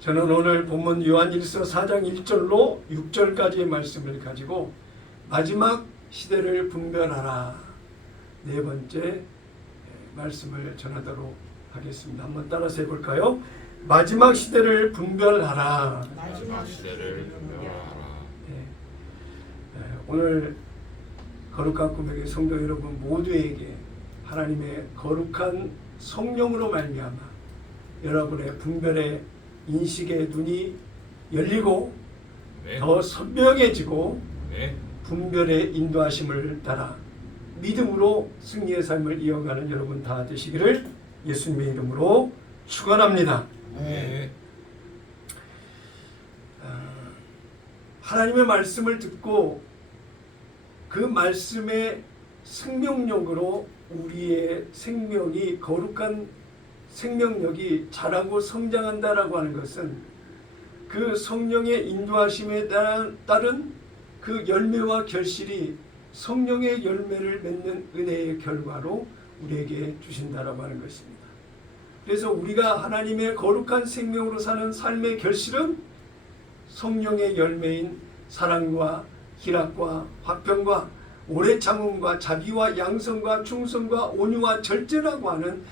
저는 오늘 본문 요한일서 4장 1절로 6절까지의 말씀을 가지고 마지막 시대를 분별하라 네 번째 말씀을 전하도록 하겠습니다. 한번 따라서 해볼까요? 마지막 시대를 분별하라. 마지막 시대를 분별하라. 네. 오늘 거룩한 꿈에게 성도 여러분 모두에게 하나님의 거룩한 성령으로 말미암아 여러분의 분별의 인식의 눈이 열리고 네. 더 선명해지고 네. 분별의 인도하심을 따라 믿음으로 승리의 삶을 이어가는 여러분 다 되시기를 예수님의 이름으로 축원합니다. 네. 하나님의 말씀을 듣고 그 말씀의 생명력으로 우리의 생명이 거룩한 생명력이 자라고 성장한다라고 하는 것은 그 성령의 인도하심에 따른 그 열매와 결실이 성령의 열매를 맺는 은혜의 결과로 우리에게 주신다라고 하는 것입니다. 그래서 우리가 하나님의 거룩한 생명으로 사는 삶의 결실은 성령의 열매인 사랑과 희락과 화평과 오래 참음과 자비와 양성과 충성과 온유와 절제라고 하는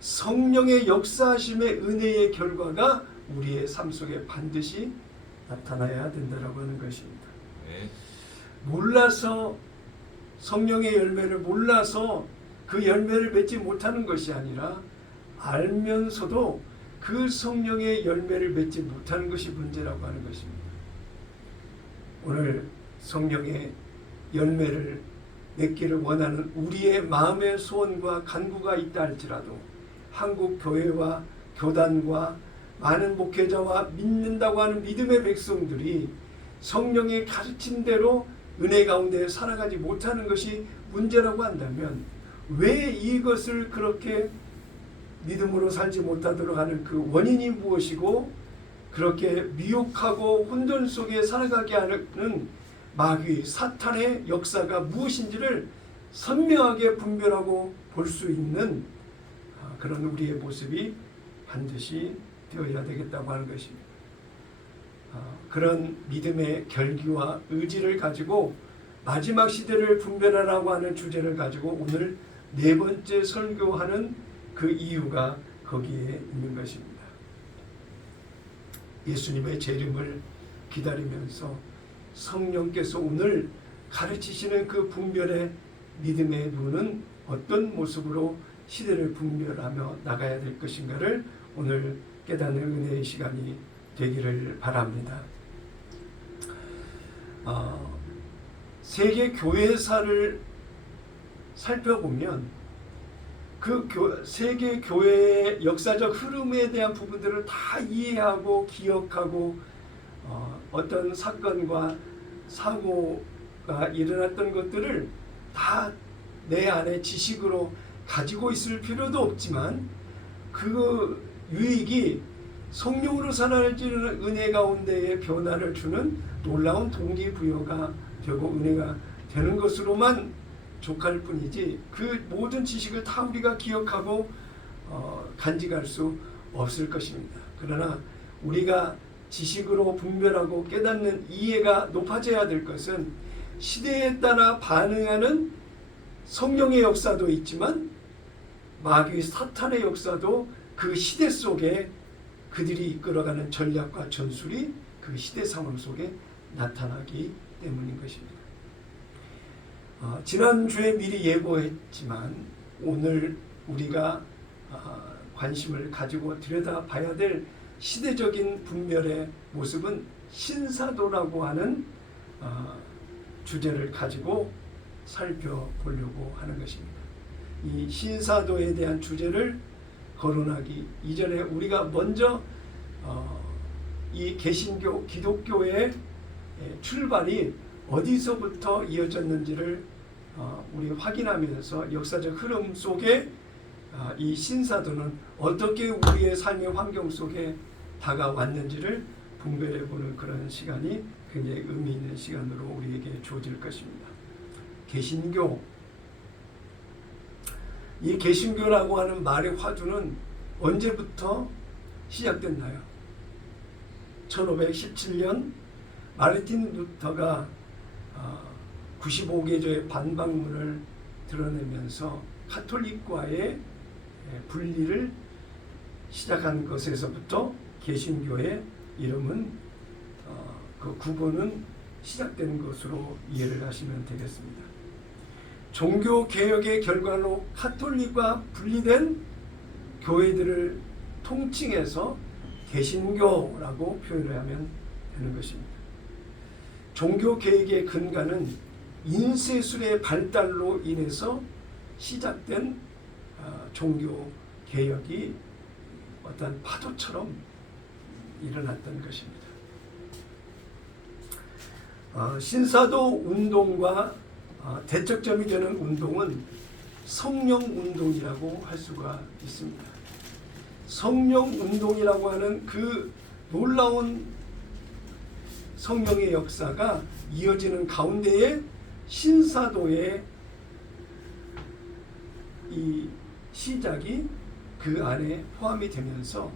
성령의 역사하심의 은혜의 결과가 우리의 삶 속에 반드시 나타나야 된다라고 하는 것입니다. 네. 몰라서 성령의 열매를 몰라서 그 열매를 맺지 못하는 것이 아니라 알면서도 그 성령의 열매를 맺지 못하는 것이 문제라고 하는 것입니다. 오늘 성령의 열매를 맺기를 원하는 우리의 마음의 소원과 간구가 있다 할지라도 한국 교회와 교단과 많은 목회자와 믿는다고 하는 믿음의 백성들이 성령의 가르침대로 은혜 가운데 살아가지 못하는 것이 문제라고 한다면 왜 이것을 그렇게 믿음으로 살지 못하도록 하는 그 원인이 무엇이고 그렇게 미혹하고 혼돈 속에 살아가게 하는 마귀 사탄의 역사가 무엇인지를 선명하게 분별하고 볼 수 있는 그런 우리의 모습이 반드시 되어야 되겠다고 하는 것입니다. 그런 믿음의 결기와 의지를 가지고 마지막 시대를 분별하라고 하는 주제를 가지고 오늘 네 번째 설교하는 그 이유가 거기에 있는 것입니다. 예수님의 재림을 기다리면서 성령께서 오늘 가르치시는 그 분별의 믿음의 눈은 어떤 모습으로 시대를 분별하며 나가야 될 것인가를 오늘 깨닫는 은혜의 시간이 되기를 바랍니다. 세계 교회사를 살펴보면 그 세계 교회의 역사적 흐름에 대한 부분들을 다 이해하고 기억하고 어떤 사건과 사고가 일어났던 것들을 다 내 안에 지식으로 가지고 있을 필요도 없지만 그 유익이 성령으로 살아지는 은혜 가운데에 변화를 주는 놀라운 동기부여가 되고 은혜가 되는 것으로만 족할 뿐이지 그 모든 지식을 다 우리가 기억하고 간직할 수 없을 것입니다. 그러나 우리가 지식으로 분별하고 깨닫는 이해가 높아져야 될 것은 시대에 따라 반응하는 성령의 역사도 있지만 마귀 사탄의 역사도 그 시대 속에 그들이 이끌어가는 전략과 전술이 그 시대 상황 속에 나타나기 때문인 것입니다. 지난주에 미리 예고했지만 오늘 우리가 관심을 가지고 들여다봐야 될 시대적인 분별의 모습은 신사도라고 하는 주제를 가지고 살펴보려고 하는 것입니다. 이 신사도에 대한 주제를 거론하기 이전에 우리가 먼저 이 개신교 기독교의 출발이 어디서부터 이어졌는지를 우리 확인하면서 역사적 흐름 속에 이 신사도는 어떻게 우리의 삶의 환경 속에 다가왔는지를 분별해보는 그런 시간이 굉장히 의미 있는 시간으로 우리에게 주어질 것입니다. 개신교, 이 개신교라고 하는 말의 화두는 언제부터 시작됐나요? 1517년 마르틴 루터가 95개조의 반박문을 드러내면서 카톨릭과의 분리를 시작한 것에서부터 개신교의 이름은 그 구분은 시작된 것으로 이해를 하시면 되겠습니다. 종교 개혁의 결과로 카톨릭과 분리된 교회들을 통칭해서 개신교라고 표현을 하면 되는 것입니다. 종교 개혁의 근간은 인쇄술의 발달로 인해서 시작된 종교 개혁이 어떤 파도처럼 일어났던 것입니다. 신사도 운동과 대척점이 되는 운동은 성령 운동이라고 할 수가 있습니다. 성령 운동이라고 하는 그 놀라운 성령의 역사가 이어지는 가운데에 신사도의 이 시작이 그 안에 포함이 되면서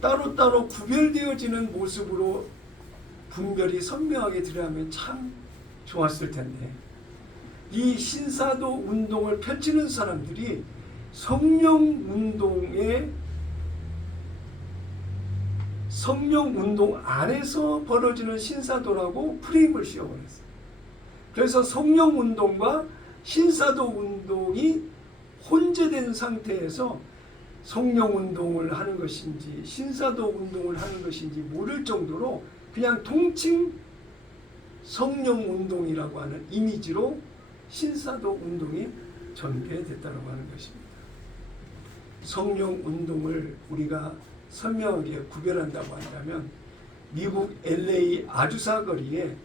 따로따로 구별되어지는 모습으로 분별이 선명하게 드러나면 참 좋았을 텐데, 이 신사도 운동을 펼치는 사람들이 성령 운동 안에서 벌어지는 신사도라고 프레임을 씌워버렸어요. 그래서 성령 운동과 신사도 운동이 혼재된 상태에서 성령 운동을 하는 것인지 신사도 운동을 하는 것인지 모를 정도로 그냥 통칭 성령 운동이라고 하는 이미지로 신사도 운동이 전개됐다고 하는 것입니다. 성령 운동을 우리가 선명하게 구별한다고 한다면 미국 LA 아주사 거리에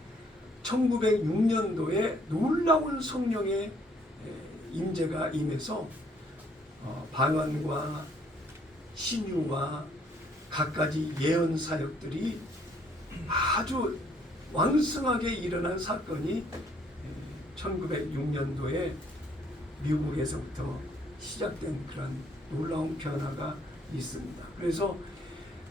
1906년도에 놀라운 성령의 임재가 임해서 방언과 신유와 갖가지 예언 사역들이 아주 왕성하게 일어난 사건이 1906년도에 미국에서부터 시작된 그런 놀라운 변화가 있습니다. 그래서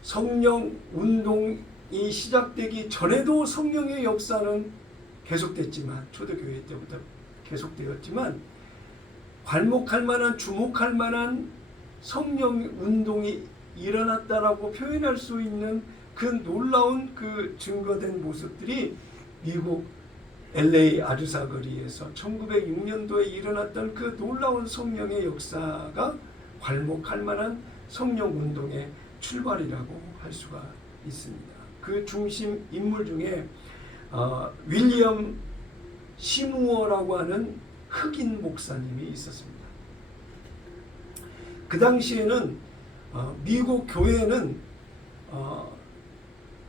성령 운동이 시작되기 전에도 성령의 역사는 계속됐지만, 초대교회 때부터 계속되었지만, 괄목할 만한, 주목할 만한 성령 운동이 일어났다라고 표현할 수 있는 그 놀라운 그 증거된 모습들이 미국 LA 아주사 거리에서 1906년도에 일어났던 그 놀라운 성령의 역사가 괄목할 만한 성령 운동의 출발이라고 할 수가 있습니다. 그 중심 인물 중에 윌리엄 시무어라고 하는 흑인 목사님이 있었습니다. 그 당시에는 미국 교회는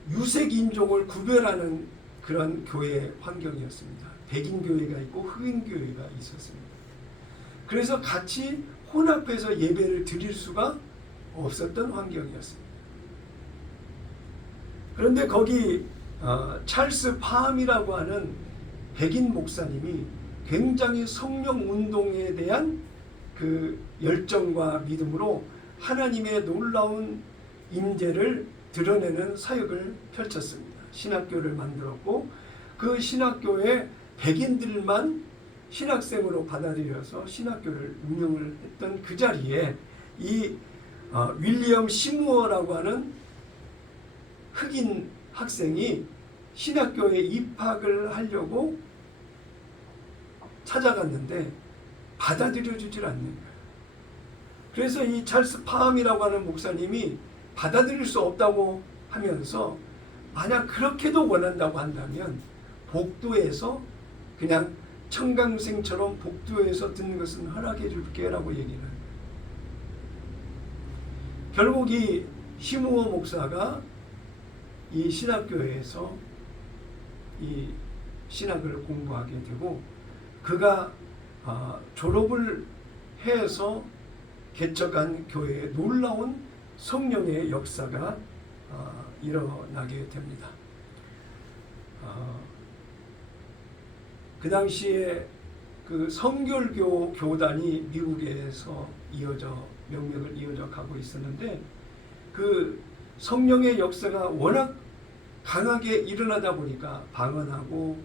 유색 인종을 구별하는 그런 교회 환경이었습니다. 백인 교회가 있고 흑인 교회가 있었습니다. 그래서 같이 혼합해서 예배를 드릴 수가 없었던 환경이었습니다. 그런데 거기 찰스 파함이라고 하는 백인 목사님이 굉장히 성령 운동에 대한 그 열정과 믿음으로 하나님의 놀라운 임재를 드러내는 사역을 펼쳤습니다. 신학교를 만들었고 그 신학교에 백인들만 신학생으로 받아들여서 신학교를 운영을 했던 그 자리에 이 윌리엄 시무어라고 하는 흑인 학생이 신학교에 입학을 하려고 찾아갔는데 받아들여주질 않는 거예요. 그래서 이 찰스 파함이라고 하는 목사님이 받아들일 수 없다고 하면서 만약 그렇게도 원한다고 한다면 복도에서 그냥 청강생처럼 복도에서 듣는 것은 허락해 줄게 라고 얘기를 합니다. 결국 이 시무어 목사가 이 신학교에서 이 신학을 공부하게 되고 그가 졸업을 해서 개척한 교회에 놀라운 성령의 역사가 일어나게 됩니다. 그 당시에 그 성결교 교단이 미국에서 명맥을 이어져 가고 있었는데 그 성령의 역사가 워낙 강하게 일어나다 보니까 방언하고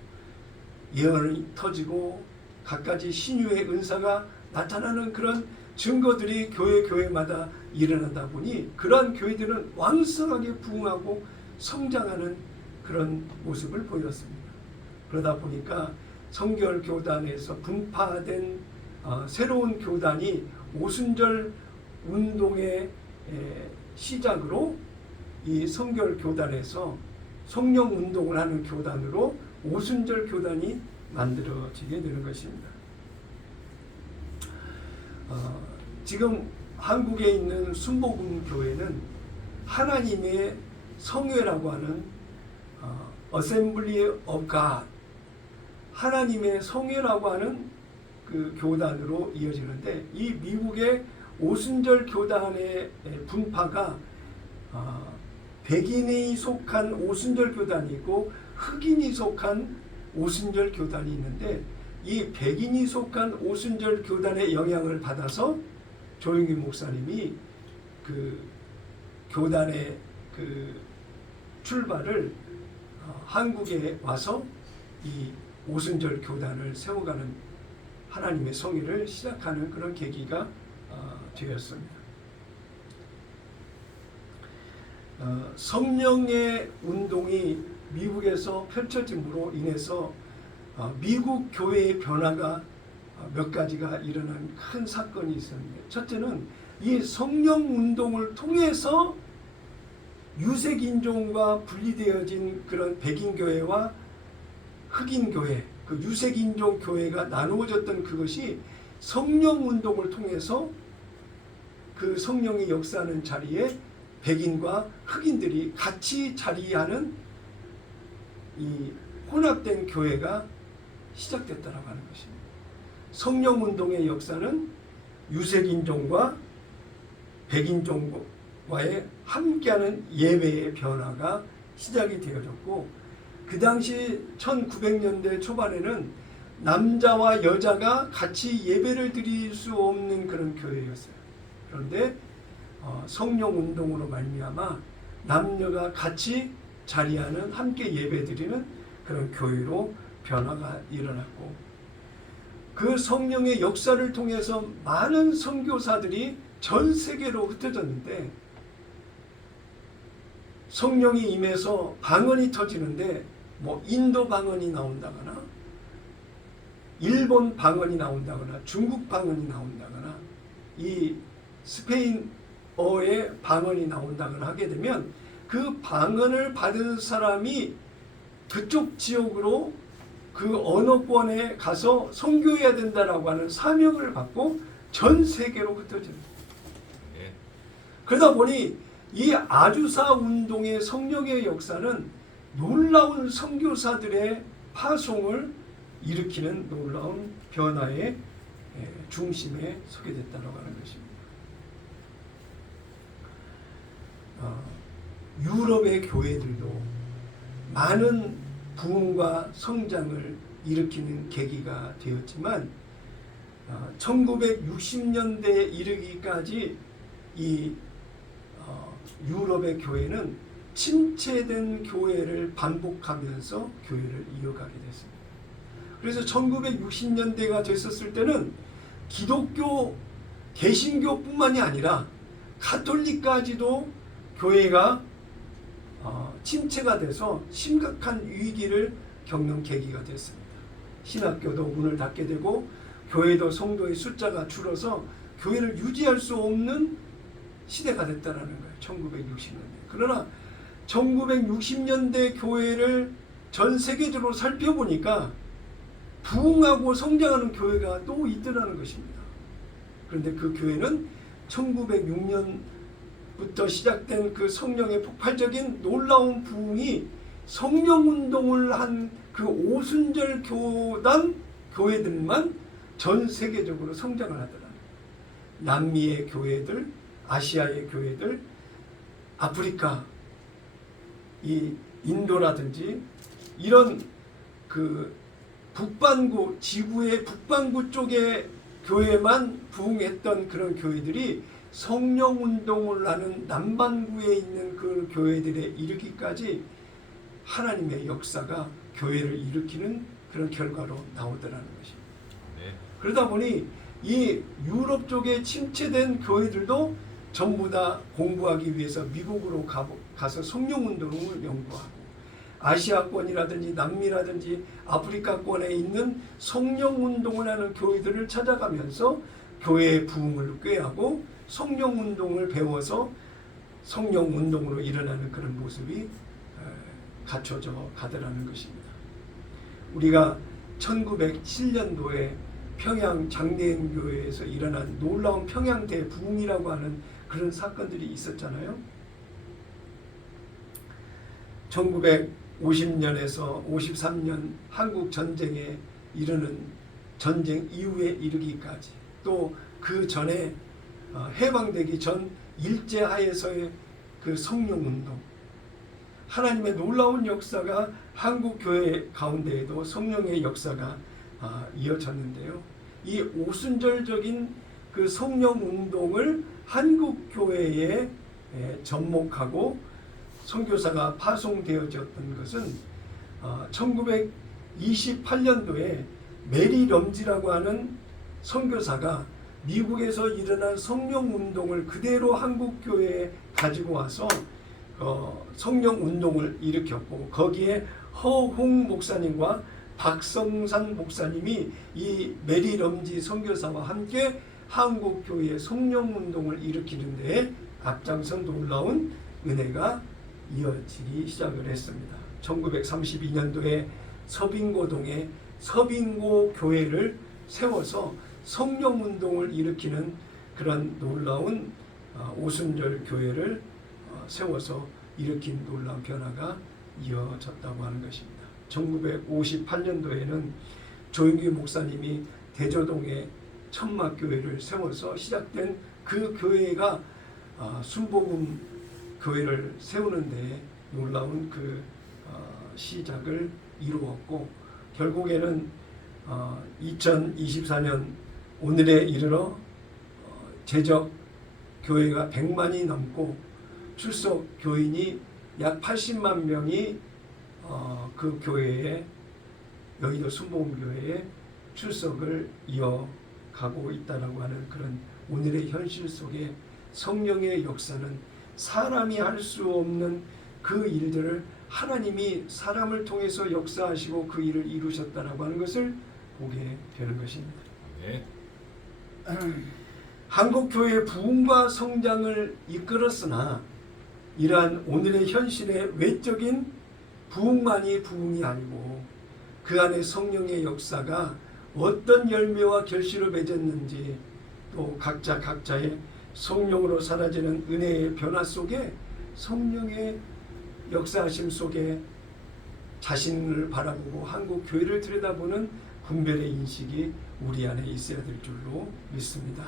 예언이 터지고 갖가지 신유의 은사가 나타나는 그런 증거들이 교회마다 일어나다 보니 그러한 교회들은 왕성하게 부흥하고 성장하는 그런 모습을 보였습니다. 그러다 보니까 성결 교단에서 분파된 새로운 교단이 오순절 운동의 시작으로 이 성결 교단에서 성령 운동을 하는 교단으로 오순절 교단이 만들어지게 되는 것입니다. 지금 한국에 있는 순복음 교회는 하나님의 성회라고 하는 Assembly of God, 하나님의 성회라고 하는 그 교단으로 이어지는데, 이 미국의 오순절 교단의 분파가 백인이 속한 오순절 교단이 있고 흑인이 속한 오순절 교단이 있는데, 이 백인이 속한 오순절 교단의 영향을 받아서 조영기 목사님이 그 교단의 그 출발을 한국에 와서 이 오순절 교단을 세워가는 하나님의 성의를 시작하는 그런 계기가 되었습니다. 성령의 운동이 미국에서 펼쳐짐으로 인해서 미국 교회의 변화가 몇 가지가 일어난 큰 사건이 있었는데, 첫째는 이 성령 운동을 통해서 유색인종과 분리되어진 그런 백인교회와 흑인교회, 그 유색인종 교회가 나누어졌던 그것이 성령 운동을 통해서 그 성령이 역사하는 자리에 백인과 흑인들이 같이 자리하는 이 혼합된 교회가 시작됐다라고 하는 것입니다. 성령 운동의 역사는 유색인종과 백인종과의 함께하는 예배의 변화가 시작이 되어졌고, 그 당시 1900년대 초반에는 남자와 여자가 같이 예배를 드릴 수 없는 그런 교회였어요. 그런데 성령 운동으로 말미암아 남녀가 같이 자리하는, 함께 예배드리는 그런 교회로 변화가 일어났고, 그 성령의 역사를 통해서 많은 선교사들이 전 세계로 흩어졌는데, 성령이 임해서 방언이 터지는데 뭐 인도 방언이 나온다거나 일본 방언이 나온다거나 중국 방언이 나온다거나 이 스페인어의 방언이 나온다거나 하게 되면 그 방언을 받은 사람이 그쪽 지역으로 그 언어권에 가서 선교해야 된다라고 하는 사명을 받고 전 세계로 흩어집니다. 그러다 보니 이 아주사 운동의 성령의 역사는 놀라운 선교사들의 파송을 일으키는 놀라운 변화의 중심에 서게 됐다고 하는 것입니다. 유럽의 교회들도 많은 부흥과 성장을 일으키는 계기가 되었지만 1960년대에 이르기까지 이 유럽의 교회는 침체된 교회를 반복하면서 교회를 이어가게 됐습니다. 그래서 1960년대가 됐었을 때는 기독교, 개신교뿐만이 아니라 가톨릭까지도 교회가 침체가 돼서 심각한 위기를 겪는 계기가 됐습니다. 신학교도 문을 닫게 되고 교회도 성도의 숫자가 줄어서 교회를 유지할 수 없는 시대가 됐다는 거예요. 1960년대. 그러나 1960년대 교회를 전 세계적으로 살펴보니까 부흥하고 성장하는 교회가 또 있더라는 것입니다. 그런데 그 교회는 1906년부터 시작된 그 성령의 폭발적인 놀라운 부흥이 성령운동을 한 그 오순절 교단 교회들만 전 세계적으로 성장을 하더라. 남미의 교회들, 아시아의 교회들, 아프리카, 이 인도라든지 이런 그 북반구, 지구의 북반구 쪽의 교회만 부흥했던 그런 교회들이 성령 운동을 하는 남반구에 있는 그 교회들에 이르기까지 하나님의 역사가 교회를 일으키는 그런 결과로 나오더라는 것입니다. 네. 그러다 보니 이 유럽 쪽에 침체된 교회들도 전부 다 공부하기 위해서 미국으로 가서 성령 운동을 연구하고, 아시아권이라든지 남미라든지 아프리카권에 있는 성령 운동을 하는 교회들을 찾아가면서 교회의 부흥을 꾀하고 성령 운동을 배워서 성령 운동으로 일어나는 그런 모습이 갖춰져 가더라는 것입니다. 우리가 1907년도에 평양 장대인 교회에서 일어난 놀라운 평양 대부흥이라고 하는 그런 사건들이 있었잖아요. 1950년에서 53년 한국 전쟁에 이르는 전쟁 이후에 이르기까지, 또 그 전에 해방되기 전 일제하에서의 그 성령운동, 하나님의 놀라운 역사가 한국 교회 가운데에도 성령의 역사가 이어졌는데요. 이 오순절적인 그 성령운동을 한국 교회에 접목하고 선교사가 파송되어졌던 것은 1928년도에 메리 럼지라고 하는 선교사가 미국에서 일어난 성령운동을 그대로 한국 교회에 가지고 와서 성령운동을 일으켰고, 거기에 허홍 목사님과 박성산 목사님이 이 메리 럼지 선교사와 함께 한국 교회의 성령운동을 일으키는 데에 앞장선 놀라운 은혜가 이어지기 시작을 했습니다. 1932년도에 서빙고동에 서빙고 교회를 세워서 성령운동을 일으키는 그런 놀라운 오순절 교회를 세워서 일으킨 놀라운 변화가 이어졌다고 하는 것입니다. 1958년도에는 조영규 목사님이 대저동에 천막교회를 세워서 시작된 그 교회가 순복음 교회를 세우는 데 놀라운 그 시작을 이루었고, 결국에는 2024년 오늘에 이르러 재적 교회가 100만이 넘고 출석 교인이 약 80만 명이 그 교회에, 여의도 순복음교회에 출석을 이어가고 있다라고 하는 그런 오늘의 현실 속에 성령의 역사는 사람이 할 수 없는 그 일들을 하나님이 사람을 통해서 역사하시고 그 일을 이루셨다라고 하는 것을 보게 되는 것입니다. 네. 한국 교회의 부흥과 성장을 이끌었으나 이러한 오늘의 현실의 외적인 부흥만이 부흥이 아니고 그 안에 성령의 역사가 어떤 열매와 결실을 맺었는지, 또 각자의 성령으로 사라지는 은혜의 변화 속에 성령의 역사하심 속에 자신을 바라보고 한국 교회를 들여다보는 분별의 인식이 우리 안에 있어야 될 줄로 믿습니다.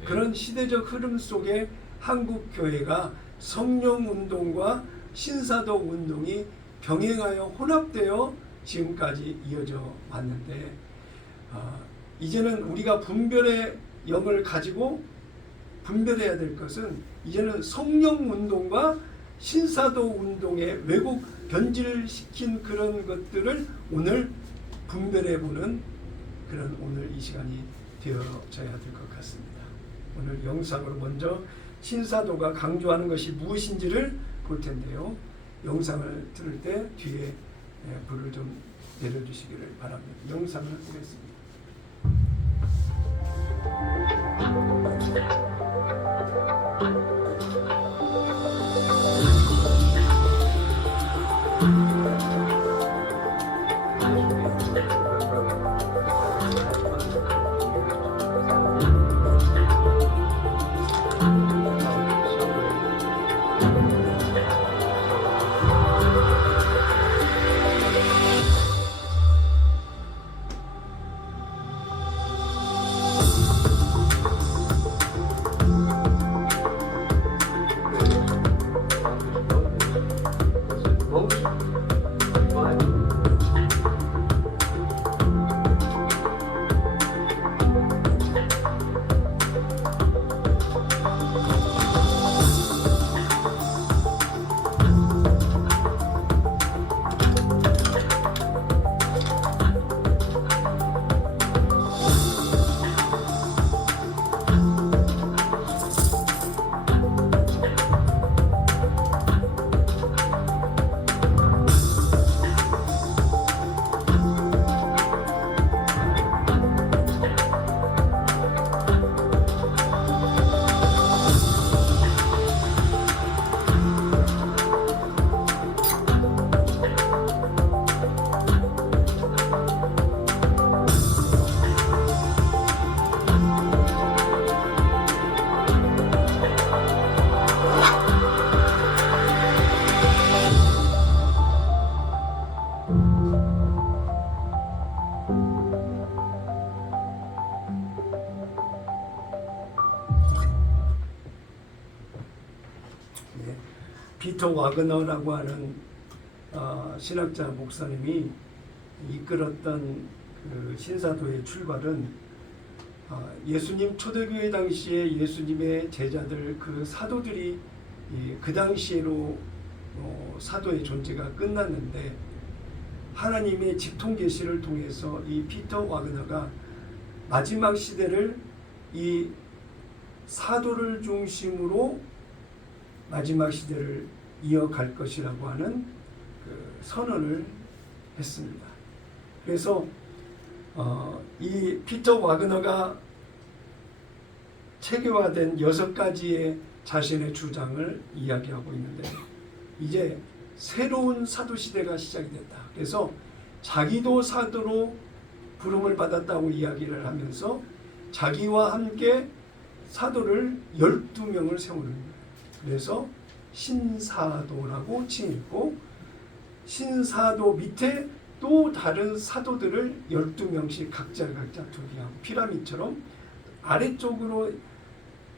네. 그런 시대적 흐름 속에 한국 교회가 성령 운동과 신사도 운동이 병행하여 혼합되어 지금까지 이어져 왔는데, 이제는 우리가 분별의 영을 가지고 분별해야 될 것은 이제는 성령 운동과 신사도 운동의 왜곡 변질시킨 그런 것들을 오늘 분별해보는 그런 오늘 이 시간이 되어져야 될 것 같습니다. 오늘 영상으로 먼저 신사도가 강조하는 것이 무엇인지를 볼 텐데요. 영상을 들을 때 뒤에 불을 좀 내려주시기를 바랍니다. 영상을 보겠습니다. 피터 와그너라고 하는 신학자 목사님이 이끌었던 그 신사도의 출발은 예수님 초대교회 당시에 예수님의 제자들 그 사도들이 그 당시에로 사도의 존재가 끝났는데 하나님의 직통 계시를 통해서 이 피터 와그너가 마지막 시대를 이 사도를 중심으로 마지막 시대를 이어갈 것이라고 하는 그 선언을 했습니다. 그래서 이 피터 와그너가 체계화된 6가지의 자신의 주장을 이야기하고 있는데 이제 새로운 사도 시대가 시작이 됐다. 그래서 자기도 사도로 부름을 받았다고 이야기를 하면서 자기와 함께 사도를 12명을 세우는 거예요. 그래서 신사도라고 칭했고 신사도 밑에 또 다른 사도들을 12명씩 각자 두기하고 피라미드처럼 아래쪽으로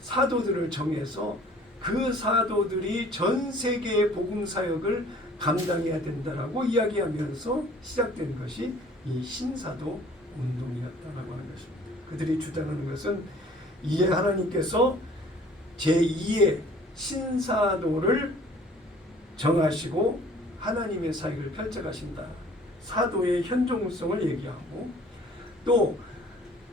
사도들을 정해서 그 사도들이 전 세계의 복음 사역을 감당해야 된다라고 이야기하면서 시작된 것이 이 신사도 운동이었다라고 하는 것입니다. 그들이 주장하는 것은 이제 하나님께서 제2의 신사도를 정하시고 하나님의 사역을 펼쳐가신다. 사도의 현존성을 얘기하고 또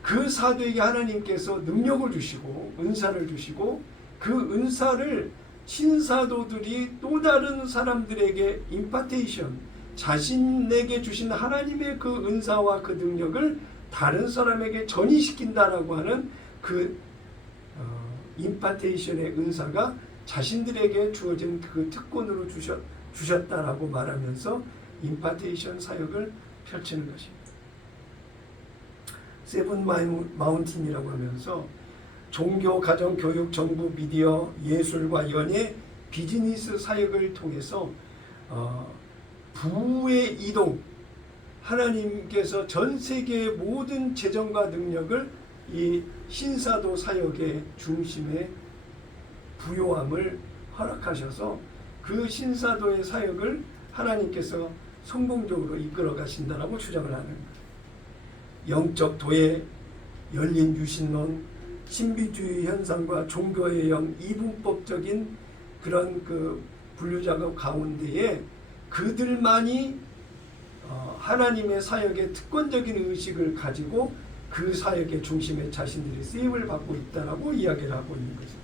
그 사도에게 하나님께서 능력을 주시고 은사를 주시고 그 은사를 신사도들이 또 다른 사람들에게 임파테이션 자신에게 주신 하나님의 그 은사와 그 능력을 다른 사람에게 전이시킨다라고 하는 그 임파테이션의 은사가 자신들에게 주어진 그 특권으로 주셨다라고 말하면서 임파테이션 사역을 펼치는 것입니다. 세븐 마운틴이라고 하면서 종교, 가정, 교육, 정부, 미디어, 예술과 연예, 비즈니스 사역을 통해서 부의 이동, 하나님께서 전 세계의 모든 재정과 능력을 이 신사도 사역의 중심에 부요함을 허락하셔서 그 신사도의 사역을 하나님께서 성공적으로 이끌어 가신다라고 주장을 하는 거예요. 영적 도애, 열린 유신론, 신비주의 현상과 종교의 영, 이분법적인 그런 그 분류작업 가운데에 그들만이 하나님의 사역의 특권적인 의식을 가지고 그 사역의 중심에 자신들이 쓰임을 받고 있다라고 이야기를 하고 있는 것입니다.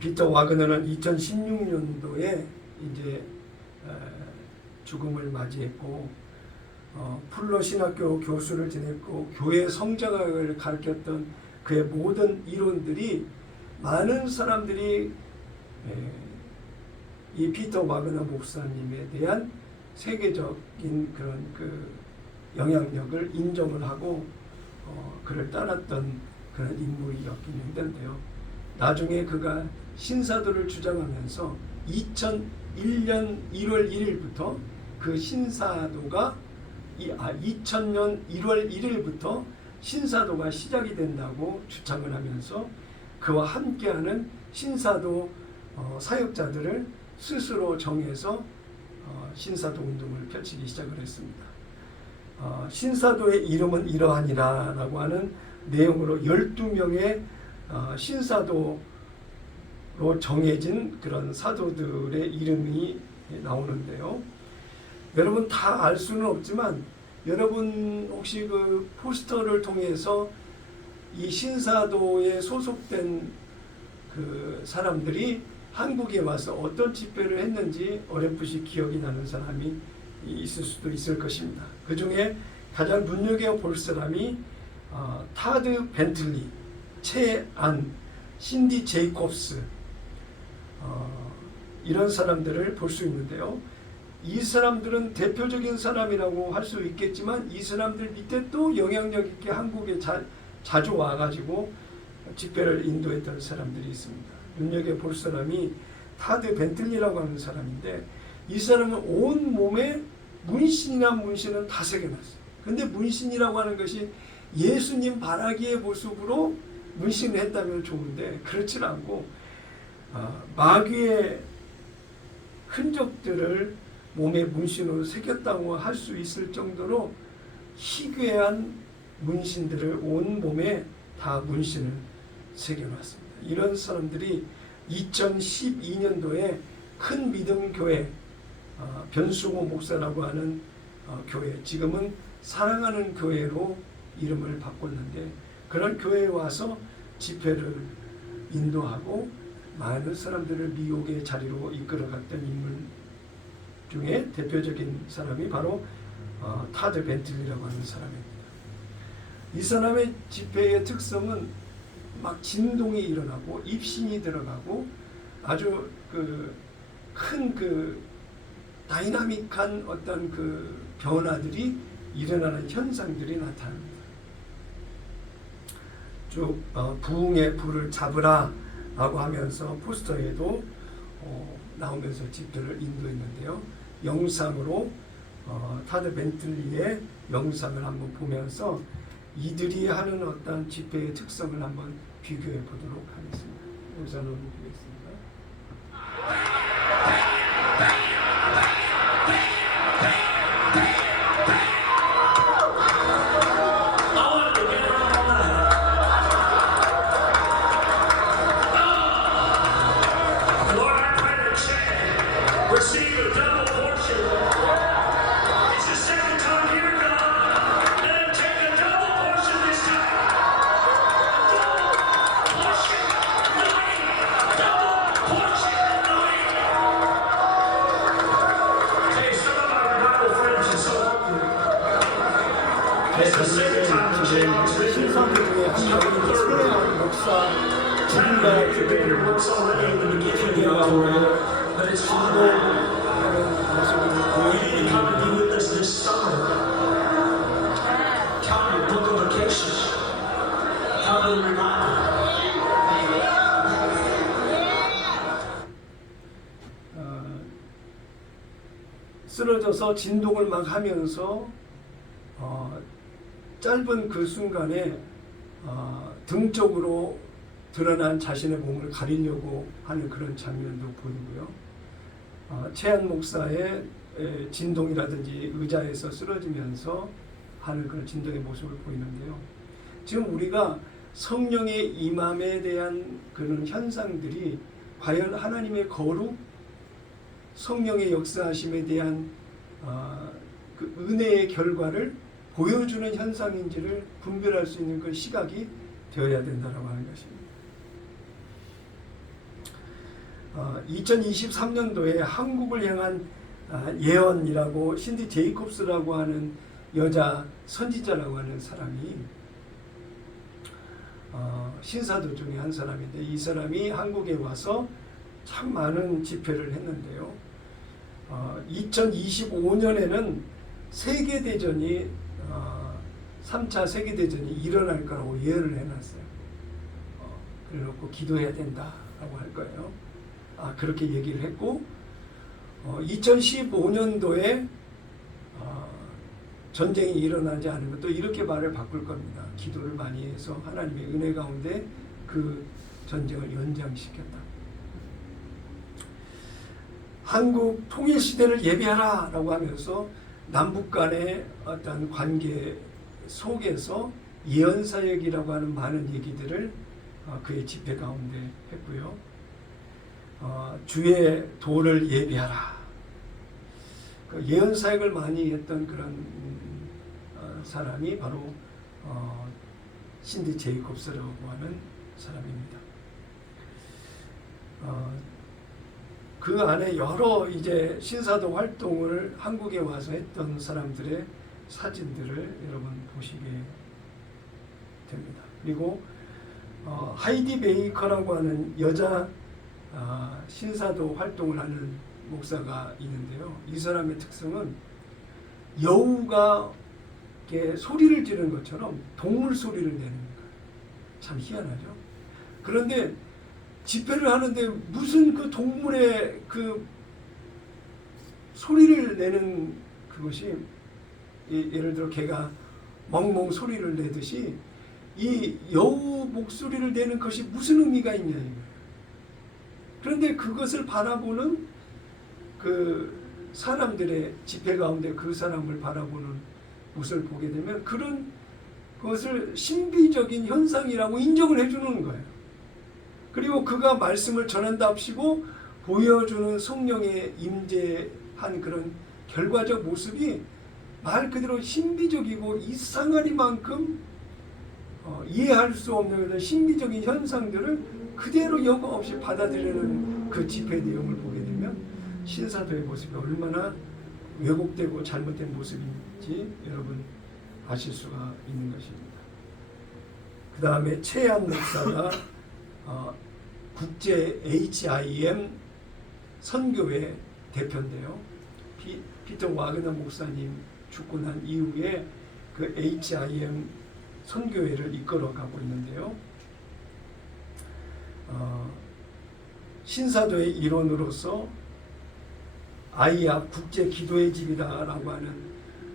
피터 와그너는 2016년도에 이제 죽음을 맞이했고 풀러 신학교 교수를 지냈고 교회 성장학을 가르쳤던 그의 모든 이론들이 많은 사람들이 이 피터 와그너 목사님에 대한 세계적인 그런 그 영향력을 인정을 하고 그를 따랐던 그런 인물이었긴 했는데요. 나중에 그가 신사도를 주장하면서 2001년 1월 1일부터 그 신사도가 2000년 1월 1일부터 신사도가 시작이 된다고 주장을 하면서 그와 함께하는 신사도 사역자들을 스스로 정해서 신사도 운동을 펼치기 시작을 했습니다. 신사도의 이름은 이러하니라 라고 하는 내용으로 12명의 신사도로 정해진 그런 사도들의 이름이 나오는데요. 여러분 다 알 수는 없지만 여러분 혹시 그 포스터를 통해서 이 신사도에 소속된 그 사람들이 한국에 와서 어떤 집회를 했는지 어렴풋이 기억이 나는 사람이 있을 수도 있을 것입니다. 그 중에 가장 눈여겨볼 사람이 타드 벤틀리, 채안, 신디 제이콥스 이런 사람들을 볼 수 있는데요. 이 사람들은 대표적인 사람이라고 할 수 있겠지만 이 사람들 밑에 또 영향력 있게 한국에 자주 와가지고 집회를 인도했던 사람들이 있습니다. 눈여겨볼 사람이 타드 벤틀리라고 하는 사람인데 이 사람은 온 몸에 문신은 다 새겨놨어요. 근데 문신이라고 하는 것이 예수님 바라기의 모습으로 문신을 했다면 좋은데 그렇지 않고 마귀의 흔적들을 몸에 문신으로 새겼다고 할 수 있을 정도로 희귀한 문신들을 온 몸에 다 문신을 새겨놨습니다. 이런 사람들이 2012년도에 큰 믿음 교회 변수호 목사라고 하는 교회, 지금은 사랑하는 교회로 이름을 바꿨는데, 그런 교회에 와서 집회를 인도하고 많은 사람들을 미혹의 자리로 이끌어갔던 인물 중에 대표적인 사람이 바로 타드 벤틀리라고 하는 사람입니다. 이 사람의 집회의 특성은 막 진동이 일어나고 입신이 들어가고 아주 큰 다이나믹한 어떤 변화들이 일어나는 현상들이 나타납니다. 쭉 부흥의 불을 잡으라 라고 하면서 포스터에도 나오면서 집회를 인도했는데요. 영상으로 타드 벤틀리의 영상을 한번 보면서 이들이 하는 어떤 집회의 특성을 한번 비교해 보도록 하겠습니다. 우선 보겠습니다. Receive a double portion. It's the second time here, God. Let him take a double portion this time. Double portion, anointing. Double portion, anointing. Hey, some of our Bible friends are so hungry. It's the second time the challenge. This is the third 목사 time. Your works already in the beginning of the but it's Father. You didn't come to be with us this summer. Come to book a vacation. Come to the revival. 쓰러져서 진동을 막 하면서 짧은 그 순간에 등 쪽으로 드러난 자신의 몸을 가리려고 하는 그런 장면도 보이고요. 최한 목사의 진동이라든지 의자에서 쓰러지면서 하는 그런 진동의 모습을 보이는데요. 지금 우리가 성령의 임함에 대한 그런 현상들이 과연 하나님의 거룩, 성령의 역사하심에 대한 그 은혜의 결과를 보여주는 현상인지를 분별할 수 있는 그 시각이 되어야 된다고 하는 것입니다. 2023년도에 한국을 향한 예언이라고 신디 제이콥스라고 하는 여자 선지자라고 하는 사람이 신사도 중에 한 사람인데, 이 사람이 한국에 와서 참 많은 집회를 했는데요. 2025년에는 세계대전이 3차 세계대전이 일어날 거라고 예언을 해놨어요. 그래놓고 기도해야 된다라고 할 거예요. 그렇게 얘기를 했고, 2015년도에 전쟁이 일어나지 않으면 또 이렇게 말을 바꿀 겁니다. 기도를 많이 해서 하나님의 은혜 가운데 그 전쟁을 연장시켰다. 한국 통일시대를 예비하라 라고 하면서 남북 간의 어떤 관계 속에서 예언사역이라고 하는 많은 얘기들을 그의 집회 가운데 했고요. 주의 도를 예비하라. 그 예언사역을 많이 했던 그런 사람이 바로 신디 제이콥스라고 하는 사람입니다. 그 안에 여러 이제 신사도 활동을 한국에 와서 했던 사람들의 사진들을 여러분 보시게 됩니다. 그리고 하이디 베이커라고 하는 여자 신사도 활동을 하는 목사가 있는데요. 이 사람의 특성은 여우가 소리를 지르는 것처럼 동물 소리를 내는 거예요. 참 희한하죠. 그런데 집회를 하는데 무슨 그 동물의 그 소리를 내는 그것이, 예를 들어 개가 멍멍 소리를 내듯이 이 여우 목소리를 내는 것이 무슨 의미가 있냐 이거예요. 그런데 그것을 바라보는 그 사람들의 집회 가운데 그 사람을 바라보는 모습을 보게 되면 그런 그것을 신비적인 현상이라고 인정을 해주는 거예요. 그리고 그가 말씀을 전한답시고 보여주는 성령의 임재한 그런 결과적 모습이 말 그대로 신비적이고 이상하리만큼 이해할 수 없는 그런 신비적인 현상들을 그대로 여과 없이 받아들이는 그 집회 내용을 보게 되면 신사도의 모습이 얼마나 왜곡되고 잘못된 모습인지 여러분 아실 수가 있는 것입니다. 그 다음에 최양 목사가 국제 HIM 선교회 대표인데요. 피터 와그너 목사님 죽고 난 이후에 그 HIM 선교회를 이끌어가고 있는데요. 신사도의 일원으로서 아이압 국제 기도의 집이다라고 하는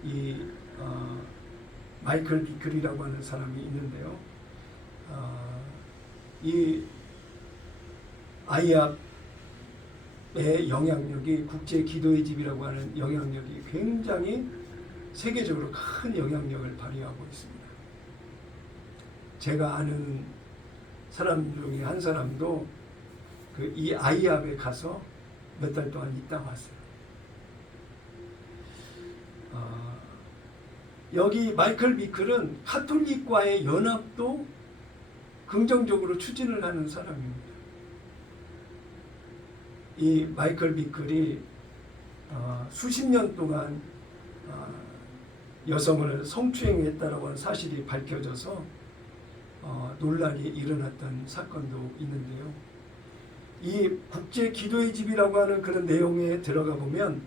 이 마이클 비클이라고 하는 사람이 있는데요. 이 아이압의 영향력이 국제 기도의 집이라고 하는 영향력이 굉장히 세계적으로 큰 영향력을 발휘하고 있습니다. 제가 아는 사람 중에 한 사람도 그 이 아이압에 가서 몇 달 동안 있다 왔어요. 여기 마이클 비클은 카톨릭과의 연합도 긍정적으로 추진을 하는 사람입니다. 이 마이클 비클이 수십 년 동안 여성을 성추행했다라고 하는 사실이 밝혀져서 논란이 일어났던 사건도 있는데요. 이 국제 기도의 집이라고 하는 그런 내용에 들어가 보면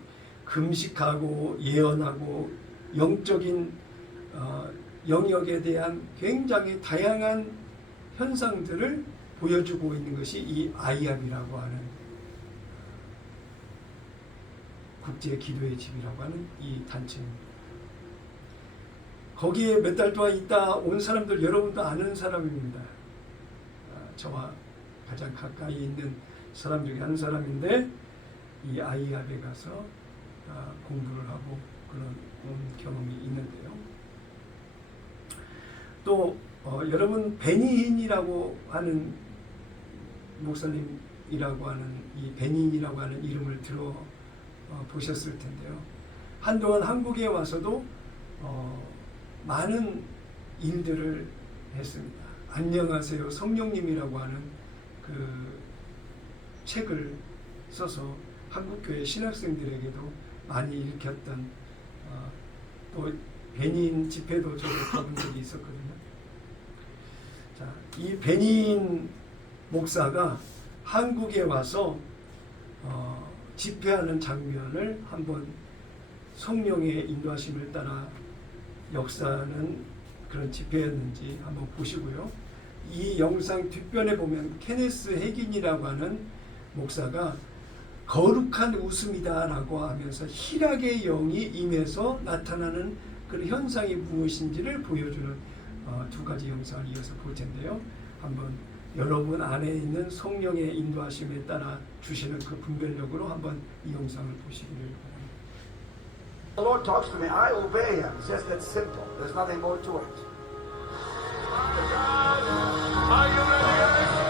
금식하고 예언하고 영적인 영역에 대한 굉장히 다양한 현상들을 보여주고 있는 것이 이 아이압이라고 하는 국제 기도의 집이라고 하는 이 단체입니다. 거기에 몇 달 동안 있다 온 사람들 여러분도 아는 사람입니다. 저와 가장 가까이 있는 사람 중에 한 사람인데 이 아이압에 가서 공부를 하고 그런 경험이 있는데요. 또 여러분 베니힌이라고 하는 목사님이라고 하는 이 베니힌이라고 하는 이름을 들어 보셨을 텐데요. 한동안 한국에 와서도 많은 일들을 했습니다. 안녕하세요 성령님이라고 하는 그 책을 써서 한국교회 신학생들에게도 많이 읽혔던 또 베닌 집회도 저도 가본 적이 있었거든요. 자, 이 베닌 목사가 한국에 와서 집회하는 장면을 한번 성령의 인도하심을 따라 역사하는 그런 집회였는지 한번 보시고요. 이 영상 뒷변에 보면 케네스 해긴이라고 하는 목사가 거룩한 웃음이다 라고 하면서 희락의 영이 임해서 나타나는 그런 현상이 무엇인지를 보여주는 두 가지 영상을 이어서 볼 텐데요. 한번 여러분 안에 있는 성령의 인도하심에 따라 주시는 그 분별력으로 한번 이 영상을 보시기를 바랍니다. The Lord talks to me, I obey Him. It's just that simple. There's nothing more to it. Are you ready?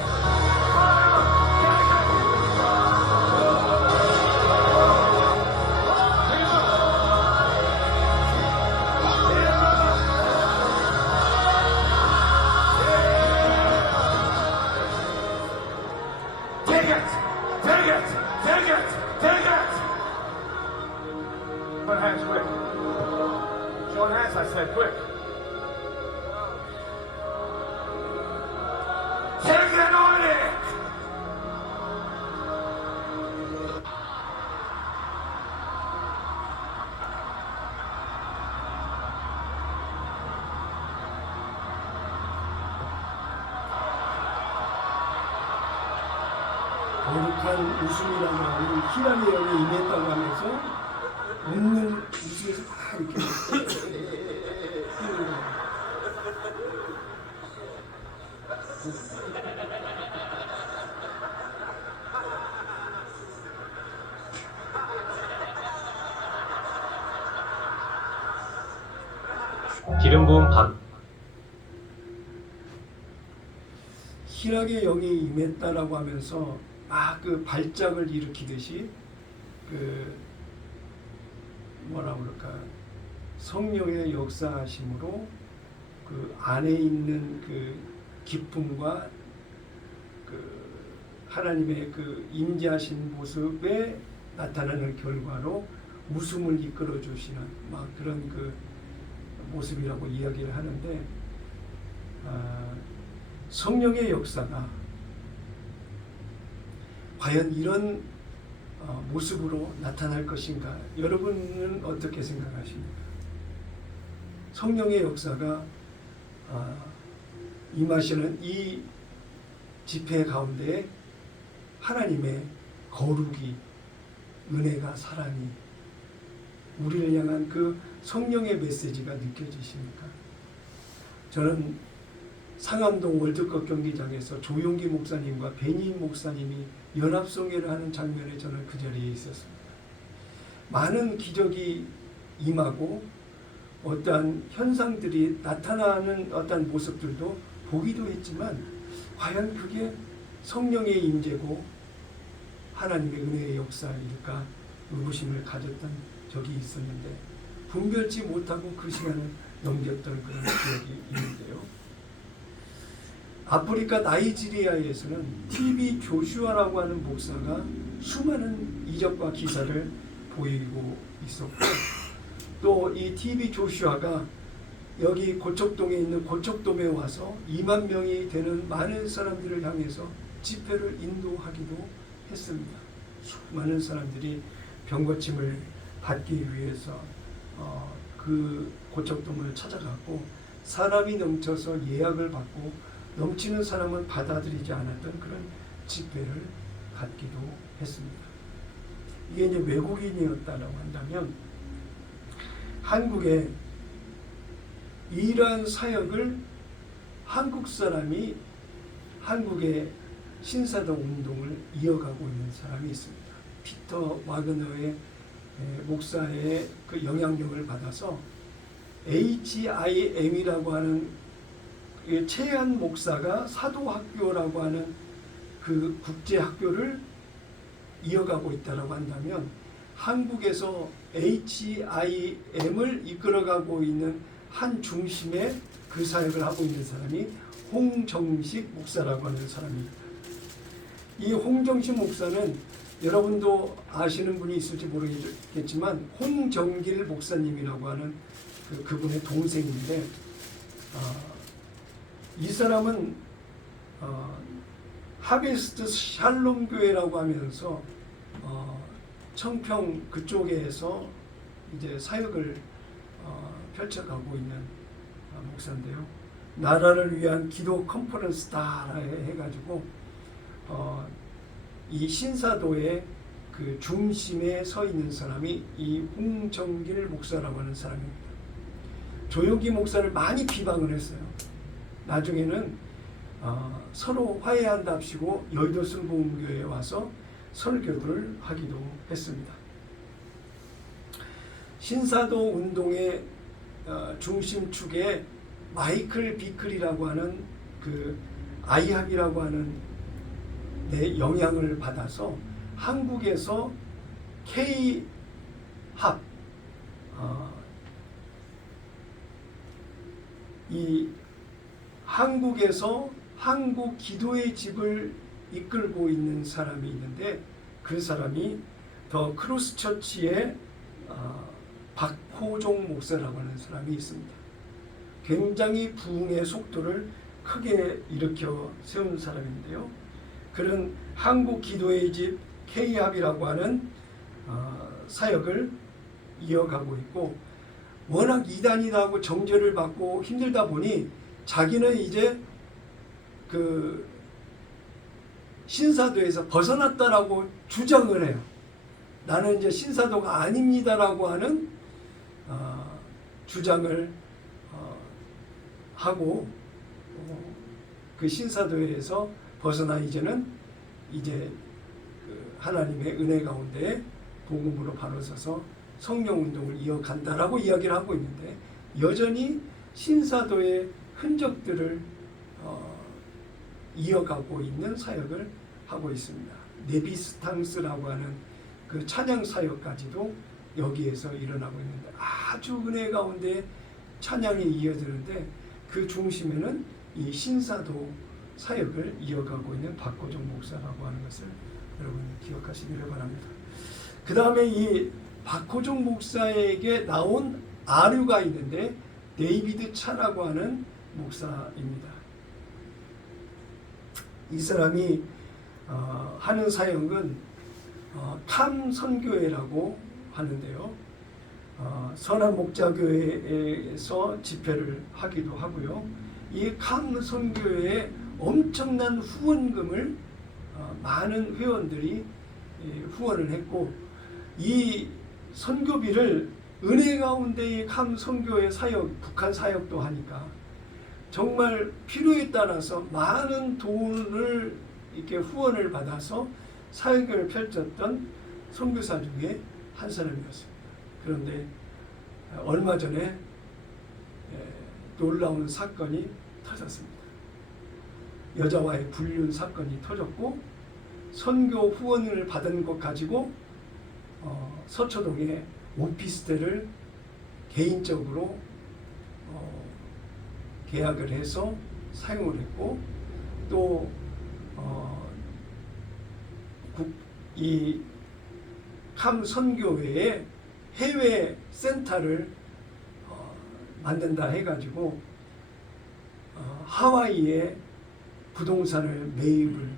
Take it! Take it! Take it! Take it! Put hands quick. Show hands, I said, quick. Take it on it! 거룩한 웃음이라고 하는 희락의 영이 임했다고 하면서 웃는 웃음에서 막 이렇게 뛰는 거예요. 기름 부음 반 희락의 영이 임했다라고 하면서 막 그 발작을 일으키듯이 그 뭐라 그럴까 성령의 역사하심으로 그 안에 있는 그 기쁨과 그 하나님의 그 임재하신 모습에 나타나는 결과로 웃음을 이끌어 주시는 막 그런 그 모습이라고 이야기를 하는데 성령의 역사가 과연 이런 모습으로 나타날 것인가? 여러분은 어떻게 생각하십니까? 성령의 역사가 임하시는 이 집회 가운데 하나님의 거룩이, 은혜가, 사랑이 우리를 향한 그 성령의 메시지가 느껴지십니까? 저는 상암동 월드컵 경기장에서 조용기 목사님과 베니 목사님이 연합송회를 하는 장면에 저는 그 자리에 있었습니다. 많은 기적이 임하고 어떠한 현상들이 나타나는 어떠한 모습들도 보기도 했지만 과연 그게 성령의 임재고 하나님의 은혜의 역사일까 의구심을 가졌던 적이 있었는데 분별치 못하고 그 시간을 넘겼던 그런 기억이 있는데요. 아프리카 나이지리아에서는 TV 조슈아라고 하는 목사가 수많은 이적과 기사를 보이고 있었고 또 이 TV 조슈아가 여기 고척동에 있는 고척돔에 와서 2만 명이 되는 많은 사람들을 향해서 집회를 인도하기도 했습니다. 수많은 사람들이 병고침을 받기 위해서 그 고척돔을 찾아갔고 사람이 넘쳐서 예약을 받고 넘치는 사람은 받아들이지 않았던 그런 집회를 갖기도 했습니다. 이게 이제 외국인이었다라고 한다면 한국에 이러한 사역을 한국 사람이 한국의 신사동 운동을 이어가고 있는 사람이 있습니다. 피터 와그너의 목사의 그 영향력을 받아서 HIM이라고 하는 최한 목사가 사도학교라고 하는 그 국제학교를 이어가고 있다고 한다면 한국에서 HIM을 이끌어가고 있는 한 중심의 그 사역을 하고 있는 사람이 홍정식 목사라고 하는 사람입니다. 이 홍정식 목사는 여러분도 아시는 분이 있을지 모르겠지만 홍정길 목사님이라고 하는 그분의 동생인데 이 사람은 하베스트 샬롬 교회라고 하면서 청평 그쪽에서 이제 사역을 펼쳐가고 있는 목사인데요. 나라를 위한 기도 컨퍼런스다 해가지고 이 신사도의 그 중심에 서 있는 사람이 이 홍정길 목사라고 하는 사람입니다. 조용기 목사를 많이 비방을 했어요. 나중에는 서로 화해한답시고 여의도 순복음교회에 와서 설교를 하기도 했습니다. 신사도 운동의 중심축에 마이클 비클이라고 하는 그 아이합이라고 하는 내 영향을 받아서 한국에서 K-합 이 한국에서 한국 기도의 집을 이끌고 있는 사람이 있는데 그 사람이 더 크로스처치의 박호종 목사라고 하는 사람이 있습니다. 굉장히 부흥의 속도를 크게 일으켜 세운 사람인데요. 그런 한국 기도의 집 K합이라고 하는 사역을 이어가고 있고 워낙 이단이라고 정죄를 받고 힘들다 보니 자기는 이제 그 신사도에서 벗어났다라고 주장을 해요. 나는 이제 신사도가 아닙니다라고 하는 주장을 하고 그 신사도에서 벗어나 이제는 이제 그 하나님의 은혜 가운데 복음으로 바로 서서 성령 운동을 이어간다라고 이야기를 하고 있는데 여전히 신사도의 흔적들을 이어가고 있는 사역을 하고 있습니다. 네비스탕스라고 하는 그 찬양 사역까지도 여기에서 일어나고 있는데 아주 은혜 가운데 찬양이 이어지는데 그 중심에는 이 신사도 사역을 이어가고 있는 박고종 목사라고 하는 것을 여러분 기억하시기를 바랍니다. 그 다음에 이 박고종 목사에게 나온 아류가 있는데 데이비드 차라고 하는 목사입니다. 이 사람이 하는 사역은 캄 선교회라고 하는데요. 선한 목자교회에서 집회를 하기도 하고요. 이 캄 선교회에 엄청난 후원금을 많은 회원들이 후원을 했고 이 선교비를 은혜 가운데의 캄 선교회 사역, 북한 사역도 하니까 정말 필요에 따라서 많은 돈을 이렇게 후원을 받아서 사역을 펼쳤던 선교사 중에 한 사람이었습니다. 그런데 얼마 전에 놀라운 사건이 터졌습니다. 여자와의 불륜 사건이 터졌고 선교 후원을 받은 것 가지고 서초동에 오피스텔을 개인적으로 계약을 해서 사용을 했고 또 이 캄 선교회에 해외 센터를 만든다 해가지고 하와이에 부동산을 매입을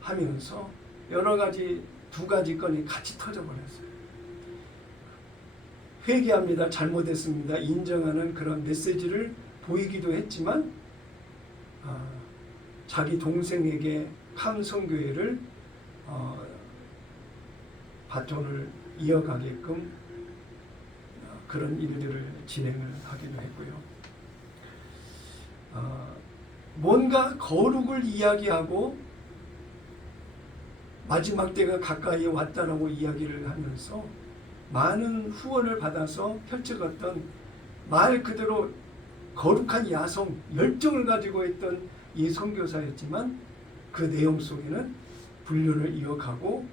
하면서 여러 가지 두 가지 건이 같이 터져버렸어요. 회개합니다. 잘못했습니다. 인정하는 그런 메시지를 보이기도 했지만 자기 동생에게 캄 선교회를 바톤을 이어가게끔 그런 일들을 진행을 하기도 했고요. 뭔가 거룩을 이야기하고 마지막 때가 가까이 왔다라고 이야기를 하면서 많은 후원을 받아서 펼쳐갔던 말 그대로 거룩한 야성, 열정을 가지고 있던 이 선교사였지만 그 내용 속에는 불륜을 이어가고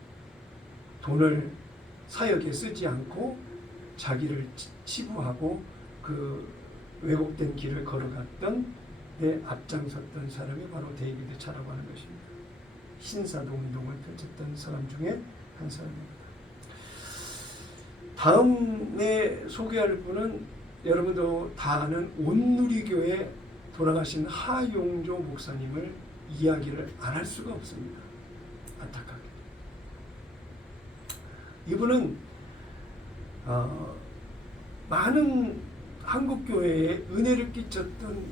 돈을 사역에 쓰지 않고 자기를 치부하고 그 왜곡된 길을 걸어갔던 내 앞장섰던 사람이 바로 데이비드 차라고 하는 것입니다. 신사도 운동을 펼쳤던 사람 중에 한 사람입니다. 다음에 소개할 분은 여러분도 다 아는 온누리교회 돌아가신 하용조 목사님을 이야기를 안 할 수가 없습니다. 안타깝게. 이분은 많은 한국교회에 은혜를 끼쳤던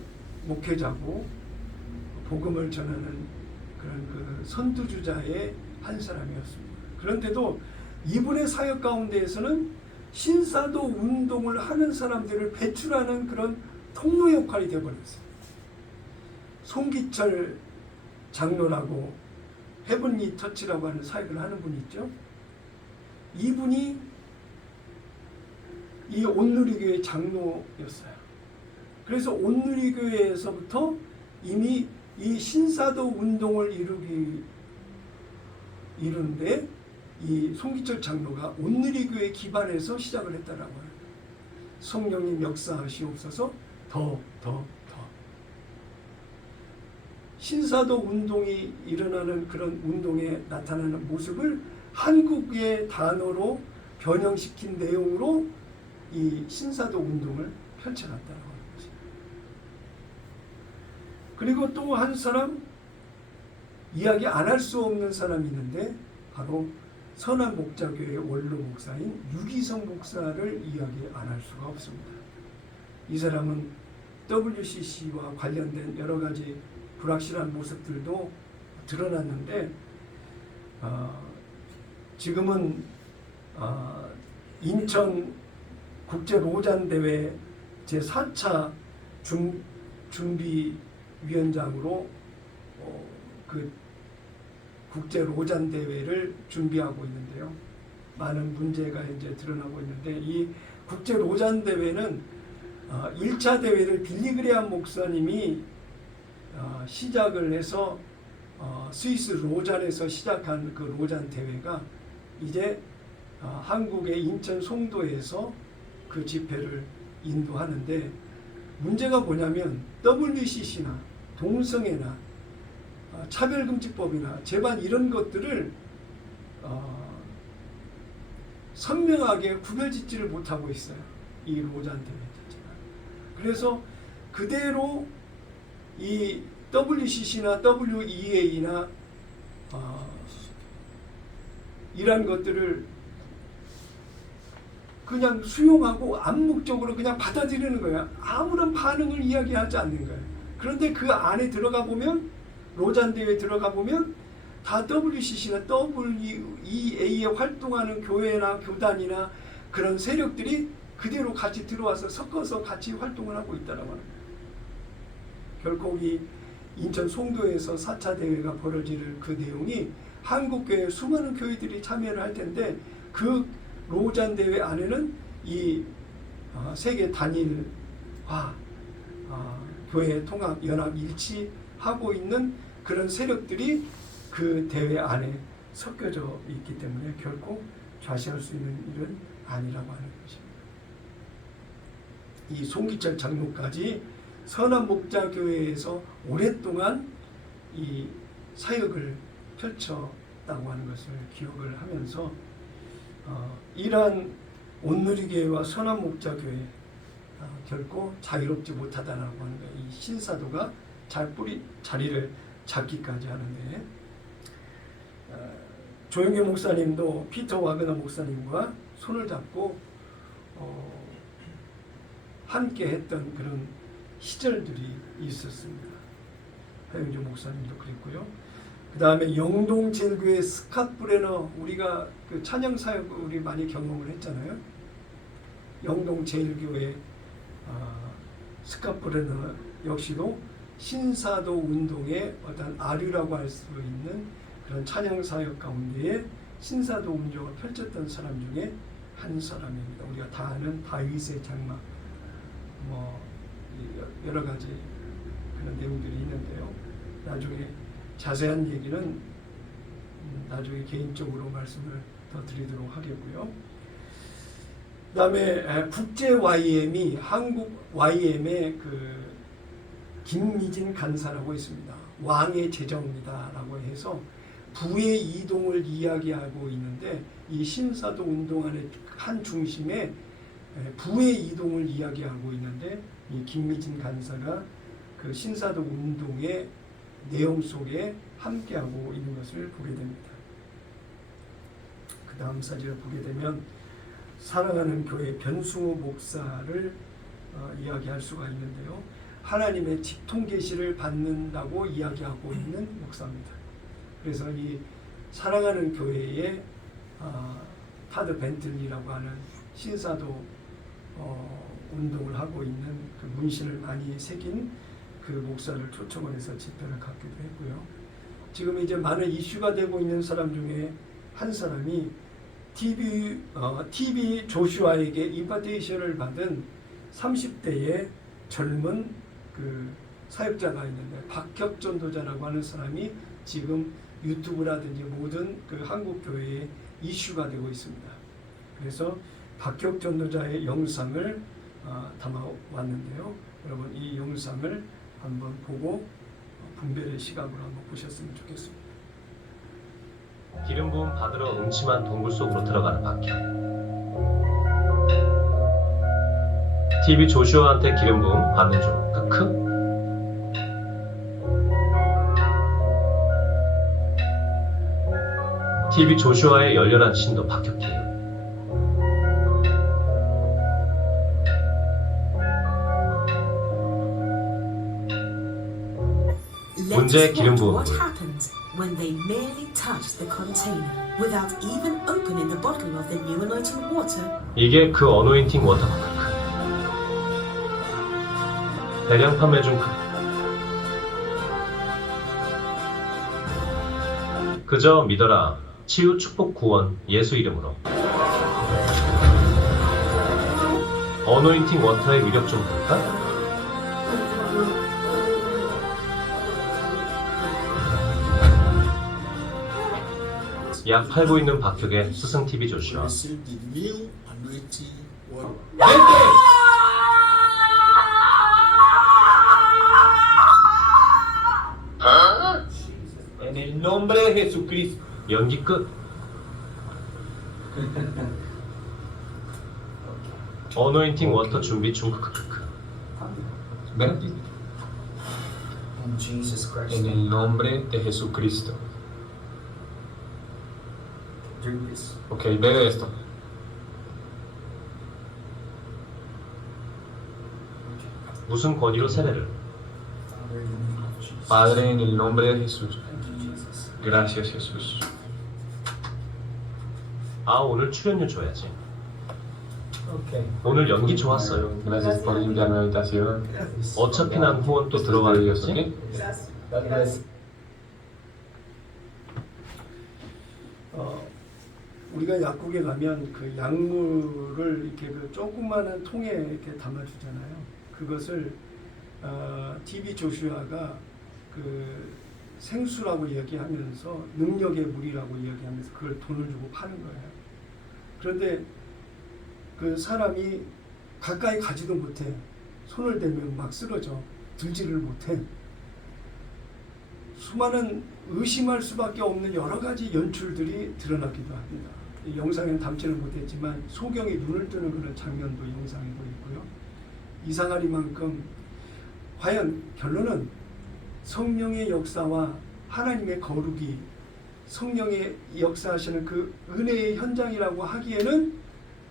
목회자고 복음을 전하는 그런 그 선두주자의 한 사람이었습니다. 그런데도 이분의 사역 가운데에서는 신사도 운동을 하는 사람들을 배출하는 그런 통로 역할이 되어버렸어요. 송기철 장로라고 헤븐리 터치라고 하는 사역을 하는 분이 있죠. 이분이 이 온누리교회 장로였어요. 그래서 온누리교회에서부터 이미 이 신사도 운동을 이루는데 이 송기철 장로가 온누리교회 기반에서 시작을 했다라고 해요. 성령님 역사하시옵소서. 더 신사도 운동이 일어나는 그런 운동에 나타나는 모습을 한국의 단어로 변형시킨 내용으로 이 신사도 운동을 펼쳐갔다고 하는 거죠. 그리고 또 한 사람 이야기 안 할 수 없는 사람이 있는데 바로 선한 목자교회 원로 목사인 유기성 목사를 이야기 안 할 수가 없습니다. 이 사람은 WCC와 관련된 여러 가지 불확실한 모습들도 드러났는데 지금은 인천 국제로잔대회 제4차 준비위원장으로 그 국제로잔대회를 준비하고 있는데요. 많은 문제가 이제 드러나고 있는데 이 국제로잔대회는 1차 대회를 빌리그레암 목사님이 시작을 해서 스위스 로잔에서 시작한 그 로잔 대회가 이제 한국의 인천 송도에서 그 집회를 인도하는데, 문제가 뭐냐면 WCC나 동성애나 차별금지법이나 재반 이런 것들을 선명하게 구별짓지를 못하고 있어요. 이 로잔 대회 자체가. 그래서 그대로 이 WCC나 WEA나 이런 것들을 그냥 수용하고 암묵적으로 그냥 받아들이는 거야. 아무런 반응을 이야기하지 않는 거야. 그런데 그 안에 들어가 보면, 로잔 대회에 들어가 보면 다 WCC나 WEA에 활동하는 교회나 교단이나 그런 세력들이 그대로 같이 들어와서 섞어서 같이 활동을 하고 있다는 거예요. 결국 이 인천 송도에서 4차 대회가 벌어질 그 내용이 한국교회 수많은 교회들이 참여를 할 텐데, 그 로잔 대회 안에는 이 세계 단일화, 교회 통합, 연합, 일치하고 있는 그런 세력들이 그 대회 안에 섞여져 있기 때문에 결코 좌시할 수 있는 일은 아니라고 하는 것입니다. 이 송기철 장로까지 선한목자교회에서 오랫동안 이 사역을 펼쳤다고 하는 것을 기억을 하면서 이러한 온누리교회와 선한목자교회 결코 자유롭지 못하다라고 하는 거예요. 이 신사도가 자리를 잡기까지 하는데, 조영규 목사님도 피터 와그너 목사님과 손을 잡고 함께 했던 그런 시절들이 있었습니다. 하영주 목사님도 그랬고요. 그 다음에 영동제일교회 스캇 브레너, 우리가 그 찬양 사역을 우리 많이 경험을 했잖아요. 영동제일교회 스캇 브레너 역시도 신사도 운동의 어떤 아류라고 할 수 있는 그런 찬양 사역 가운데에 신사도 운동을 펼쳤던 사람 중에 한 사람입니다. 우리가 다 아는 다윗의 장막, 여러 가지 그런 내용들이 있는데요. 나중에 자세한 얘기는 나중에 개인적으로 말씀을 더 드리도록 하겠고요. 그 다음에 국제 YM이 한국 YM의 그 김미진 간사라고 있습니다. 왕의 제정이다라고 해서 부의 이동을 이야기하고 있는데, 이 신사도 운동 안의 한 중심에 부의 이동을 이야기하고 있는데, 이 김미진 간사가 그 신사도 운동의 내용 속에 함께하고 있는 것을 보게 됩니다. 그 다음 사진을 보게 되면 사랑하는 교회 변승우 목사를 이야기할 수가 있는데요. 하나님의 직통 계시를 받는다고 이야기하고 있는 목사입니다. 그래서 이 사랑하는 교회에 타드 벤틀리라고 하는 신사도 운동을 하고 있는 그 문신을 많이 새긴 그 목사를 초청을 해서 집회를 갖기도 했고요. 지금 이제 많은 이슈가 되고 있는 사람 중에 한 사람이 TV 조슈아에게 인바테이션을 받은 30대의 젊은 그 사역자가 있는데, 박혁 전도자라고 하는 사람이 지금 유튜브라든지 모든 그 한국 교회에 이슈가 되고 있습니다. 그래서 박혁 전도자의 영상을 담아왔는데요. 여러분 이 영상을 한번 보고 분별의 시각으로 한번 보셨으면 좋겠습니다. 기름 부음 받으러 음침한 동굴 속으로 들어가는 박혁. TV 조슈아한테 기름 부음 받는 중. 크크. TV 조슈아의 열렬한 신도 박혁팀. 문제의 기름 부음. What happens when they merely touch the container without even opening the bottle of the new anointing water? 이게 그 어노인팅 워터 크크. 대량 판매 중 크크. 그저 믿어라. 치유 축복 구원 예수 이름으로. 어노인팅 워터의 위력 좀 볼까? 약 팔고 있는 박혁의 스승 TV 조슈아. receive the new anointing water. En el nombre de Jesucristo. 연기 끝. 어노인팅 워터 준비 중. Ven. In Jesus Christ. En el nombre de Jesucristo. Drink this. Ok, bebe esto. 무슨 권위로 세례를? Father, in the name of Jesus. Padre, en el nombre de Jesús. Thank you, Jesus. Gracias, Jesús. 아 오늘 출연료 줘야지. Okay. 오늘 연기 좋았어요. Gracias por limpiar mi habitación. 어차피 난 후원 또 Dios, 들어가겠지? ¿ok? God bless. 우리가 약국에 가면 그 약물을 이렇게 그 조그마한 통에 이렇게 담아주잖아요. 그것을 TV 조슈아가 그 생수라고 얘기하면서 능력의 물이라고 얘기하면서 그걸 돈을 주고 파는 거예요. 그런데 그 사람이 가까이 가지도 못해. 손을 대면 막 쓰러져. 들지를 못해. 수많은 의심할 수밖에 없는 여러 가지 연출들이 드러나기도 합니다. 이 영상에는 담지는 못했지만 소경이 눈을 뜨는 그런 장면도 영상에도 있고요. 이상하리만큼 과연 결론은 성령의 역사와 하나님의 거룩이 성령의 역사하시는 그 은혜의 현장이라고 하기에는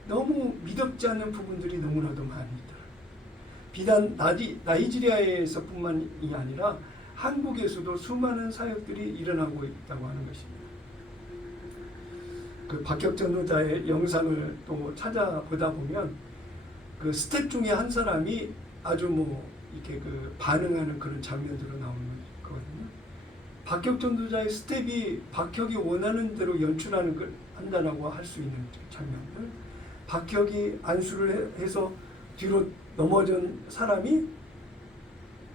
너무 미덥지 않는 부분들이 너무나도 많이 있더라고요. 비단 나이지리아에서뿐만이 아니라 한국에서도 수많은 사역들이 일어나고 있다고 하는 것입니다. 그 박혁 전도자의 영상을 또 찾아보다 보면 그 스텝 중에 한 사람이 아주 뭐 이렇게 그 반응하는 그런 장면들로 나오는 거거든요. 박혁 전도자의 스텝이 박혁이 원하는 대로 연출하는 걸 한다라고 할 수 있는 장면들. 박혁이 안수를 해서 뒤로 넘어진 사람이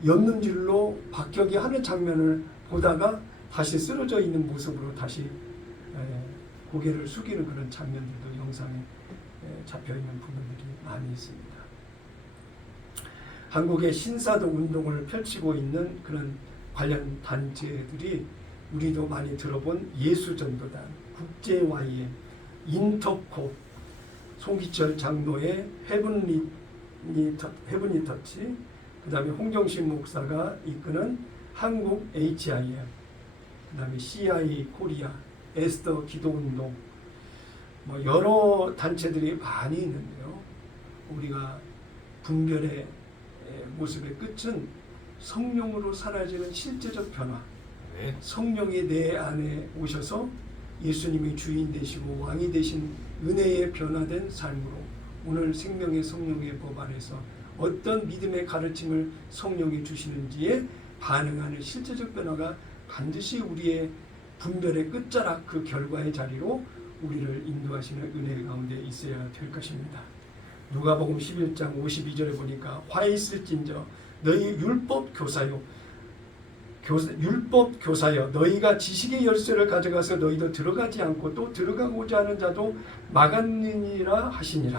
였는줄로 박혁이 하는 장면을 보다가 다시 쓰러져 있는 모습으로 다시 고개를 숙이는 그런 장면들도 영상에 잡혀있는 부분들이 많이 있습니다. 한국의 신사도 운동을 펼치고 있는 그런 관련 단체들이 우리도 많이 들어본 예수전도단, 국제YM, 인터코, 송기철 장로의 헤븐리 터치, 그 다음에 홍정신 목사가 이끄는 한국 HIM, 그 다음에 CI 코리아, 에스더 기도운동, 뭐 여러 단체들이 많이 있는데요. 우리가 분별의 모습의 끝은 성령으로 사라지는 실제적 변화, 네. 성령이 내 안에 오셔서 예수님이 주인 되시고 왕이 되신 은혜의 변화된 삶으로 오늘 생명의 성령의 법 안에서 어떤 믿음의 가르침을 성령이 주시는지에 반응하는 실제적 변화가 반드시 우리의 분별의 끝자락 그 결과의 자리로 우리를 인도하시는 은혜 가운데 있어야 될 것입니다. 누가복음 11장 52절에 보니까 화 있을진저 너희 율법 교사여 너희가 지식의 열쇠를 가져가서 너희도 들어가지 않고 또 들어가고자 하는 자도 막았느니라 하시니라.